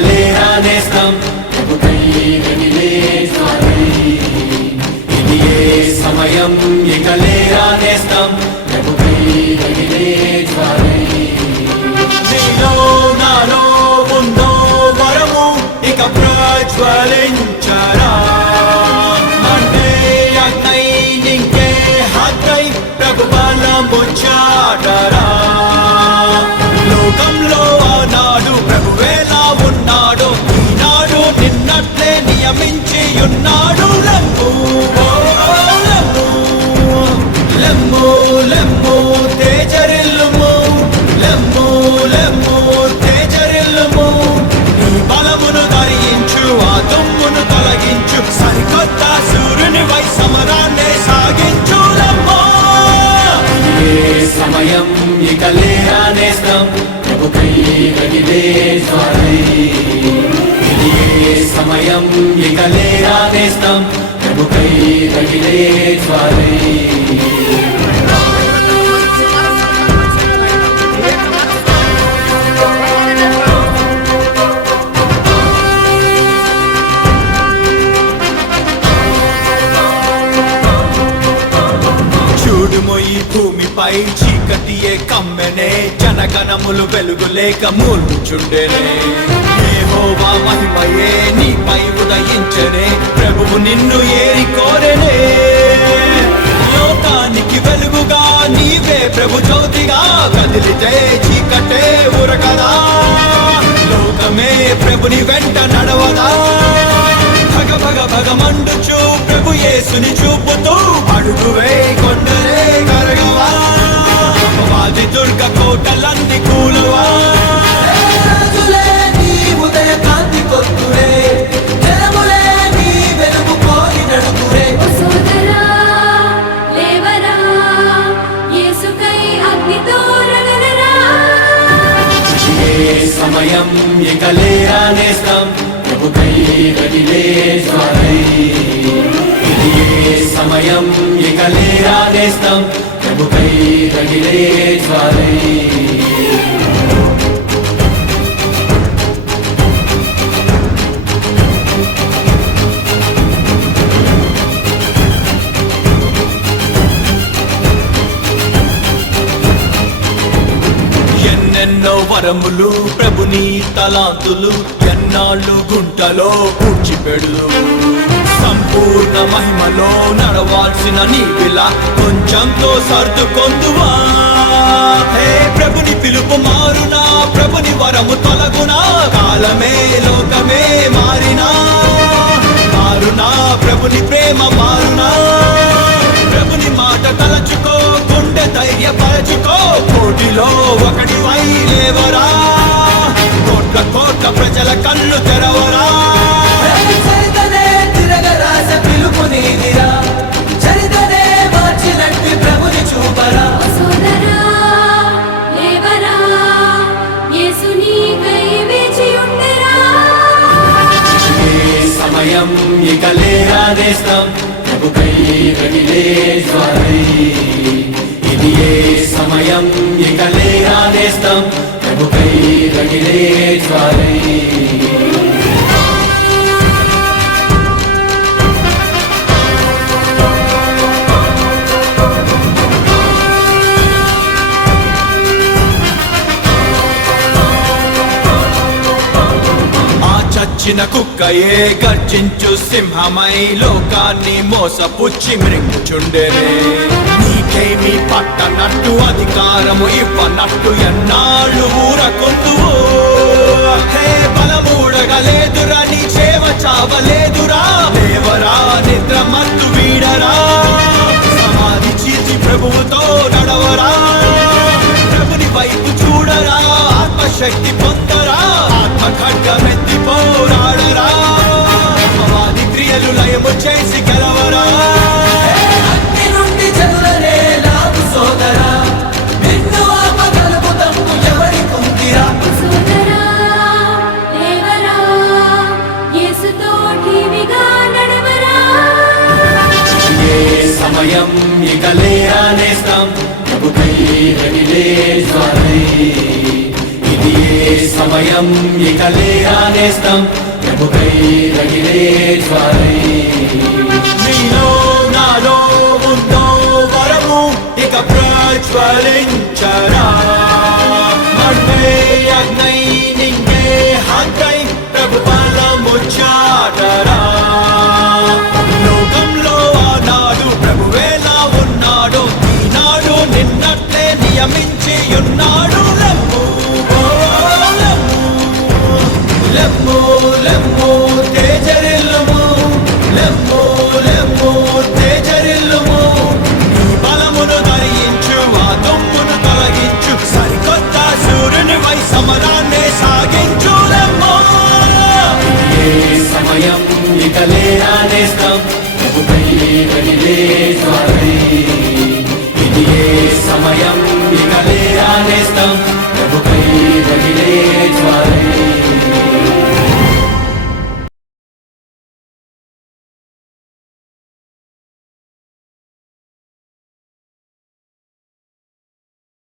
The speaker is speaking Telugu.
లేరా నేస్తం ప్రభుకై రగిలే జ్వాలై ఇది ఏ సమయం ఇక లేరా నేస్తం ప్రభుకై రగిలే జ్వాలై నీలో నాలో ఉందో వరము ఇక ప్రజ్వలించరా మండే అగ్నై నింకే హత్తై ప్రభు బలము చాటరా లోకంలో ఆనాడు ప్రభువేలా ఉన్నాడు ఈనాడు నిన్నట్లే నియమించి ఉన్నాడు లెమ్ము లెమ్ము లెమ్ము తేజరిల్లుము లెమ్ము లెమ్ము తేజరిల్లుము నీ బలమును ధరించు ఆ దుమ్మును తొలగించు సరికొత్త సూర్యుని వై సమరాన్నే సాగించు లెమ్ము సమయం ఇక లేరా నేస్తం ప్రభుకై రగిలే జ్వాలై ఇది ఏ సమయం ఇక లేరా నేస్తం ప్రభుకై రగిలే జ్వాలై ఈ భూమిపై చీకటియే కమ్మెనే జనగణములు వెలుగులేక మూల్చుండెనే యెహోవా మహిమయే నీపై ఉదయించెనే ప్రభువు నిన్ను ఏరి కోరెనే లోకానికి వెలుగుగా నీవే ప్రభు జ్యోతిగా కదిలితే చీకటే ఉరకదా లోకమే ప్రభుని వెంట నడవదా భగ భగ భగ మండుచు ప్రభు యేసుని చూపుతూ అడుగువే కొండలే కరగవా అపవాది దుర్గ కోటలన్నీ కూలవా నీ ఉదయ కాంతి కొత్తురే జనములే నీ వెలుగు కోరి నడుగురే సోదరా లేవరా యేసుకై అగ్నితో రగలరా ఏ సమయం ఇక లేరా నేస్తం ప్రభుకై రగిలే జ్వాలై ఇది ఏ సమయం ఇక లేరా నేస్తం ప్రభుకై రగిలే జ్వాలై ఎన్నెన్నో వరములు ప్రభుని తలాంతులు ఎన్నాళ్ళు గుంటలో పూడ్చిపెడు సంపూర్ణ మహిమలో నడవాల్సిన నీవిలా కొంచెంతో సర్దుకొందువా హే ప్రభుని పిలుపు మారునా ప్రభుని వరము తొలగునా కాలమే లోకమే మారినా మారునా ప్రభుని ప్రేమ మారునా ప్రభుని మాట తలచుకో గుండె ధైర్యపరచుకో కోటిలో ఒకటి వై లేవరా కోట్ల కోట్ల ప్రజల కళ్ళు తెరవరా చరితనే తిరగరాస పిలుపు నీదిరా చరితనే మార్చినట్టు ప్రభుని చూపరా సోదరా లేవరా యేసునికై వేచి ఉండరా ఏ సమయం ఇక లేరా నేస్తం ప్రభుకై రగిలే జ్వాలై ఇది ఏ సమయం ఇక లేరా నేస్తం ప్రభుకై రగిలే జ్వాలై చచ్చిన కుక్కయే గర్జించు సింహమై లోకాన్ని మోసపుచ్చి మృంగుచుండెనే నీకేమి పట్టనట్టు అధికారము ఇవ్వనట్టు ఎన్నాళ్ళు ఊరకొందువో హే బలమూడగలేదురా నీ చేవ చావలేదురా దేవరా నిద్ర మత్తు వీడరా సమాధి చీల్చి ప్రభువుతో నడవరా ప్రభుని వైపు చూడరా ఆత్మశక్తి పొందరా ఆత్మ ఖడ్గమెత్తి పోరాడరా అపవాది క్రియలు లయము చేసి గెలవరా అగ్ని నుండి జనులనే లాగు సోదరా నిన్ను ఆపగలవు తప్పు ఎవరి కుందిరా సోదరా లేవరా యేసుతో ఠీవిగా నడవరా ఏ సమయం ఇక లేరా నేస్తం ప్రభుకై రగిలే జ్వాలై ఇది ఏ సమయం ఇక లేరానేస్తాం ప్రభుకై రగిలే జ్వాలై నీలో నాలో ఉందో వరము ఇక ప్రజ్వలించరా మన్నే అగ్నై నింగే హంతై ప్రభు బలముచాటరా లోకంలో ఆనాడు ప్రభువేలా ఉన్నాడు ఈనాడు నిన్నట్లే నియమించి ఉన్నాడు లెమ్ము ఓ లెమ్ము లెమ్ము లెమ్ము తేజరిల్లుము లెమ్ము లెమ్ము తేజరిల్లుము నీ బలమును ధరించు ఆ దుమ్మును తొలగించు సరికొత్త సూర్యుని వై సమరాన్ని సాగించు లెమ్ము ఇదే సమయం ఇక లేరానేస్తాం ప్రభుకై రగిలే జ్వాలై ఇది ఏ సమయం ఇక లేరానేస్తాం ప్రభుకై రగిలే జ్వాలై